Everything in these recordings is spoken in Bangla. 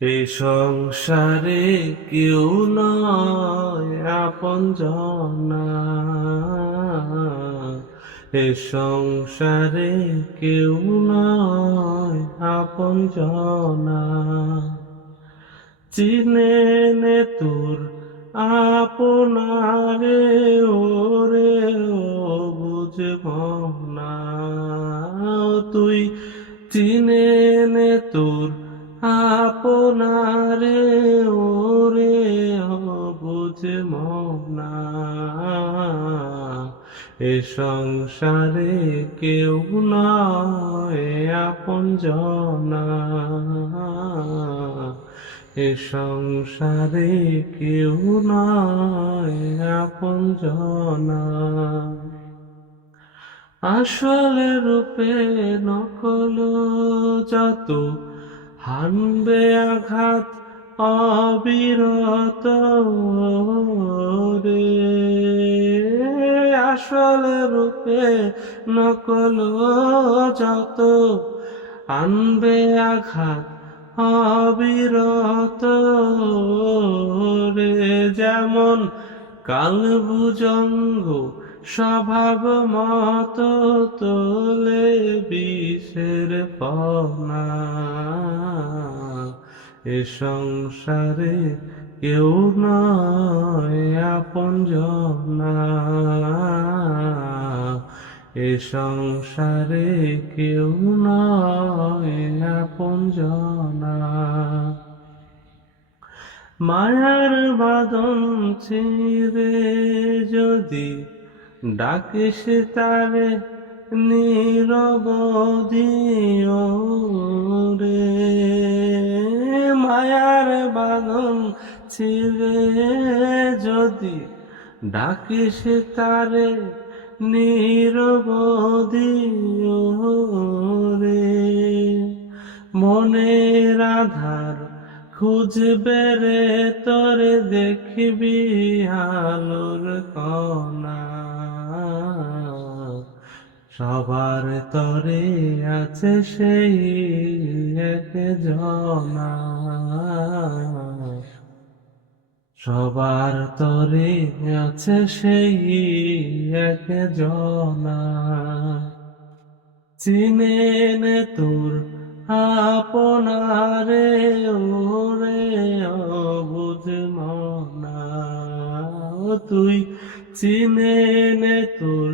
এই সংসারে কেউ নয় আপনজনা, এ সংসারে কেউ নয় আপনজনা। চিনে নে তোর আপনারে, ওরে ও বুঝব না। তুই চিনে নে তোর আপনারে, ওরে ও বুঝব না। এ সংসারে কেউ নয় আপনজনা, এ সংসারে কেউ নয় আপনজনা। আসলে রূপে নকল যত হানবে আঘাত অবিরত রে। আসলে রূপে নকল যত আনবে আঘাত অবিরত রে। যেমন কালভুজঙ্গ স্বভাব মত তোলে বিষের ফনা। এ সংসারে কেউ নয় আপনজনা, এ সংসারে কেউ নয় আপনজনা। মায়ার বাঁধন ছিঁড়ে যদি ডাকিস তারে নিরবধি রে। মায়ার বাঁধন ছিঁড়ে যদি ডাকিস তারে নিরবধি রে। মনের আধার খুঁজবে রে তোরে, দেখবি আলোর কণা। সবার তরে আছে সেই একজনা, সবার তরে আছে সেই একজনা। চিনে নে তোর আপনারে, ওরে অবুঝ মনা। তুই চিনে নে তোর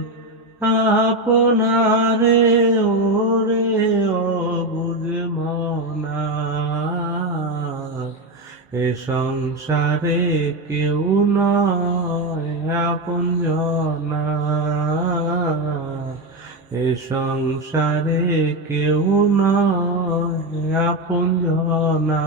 আপনারে, ওরে অবুঝ মনা। এ সংসারে কেউ নয় আপনজনা, এ সংসারে কেউ নয় আপনজনা।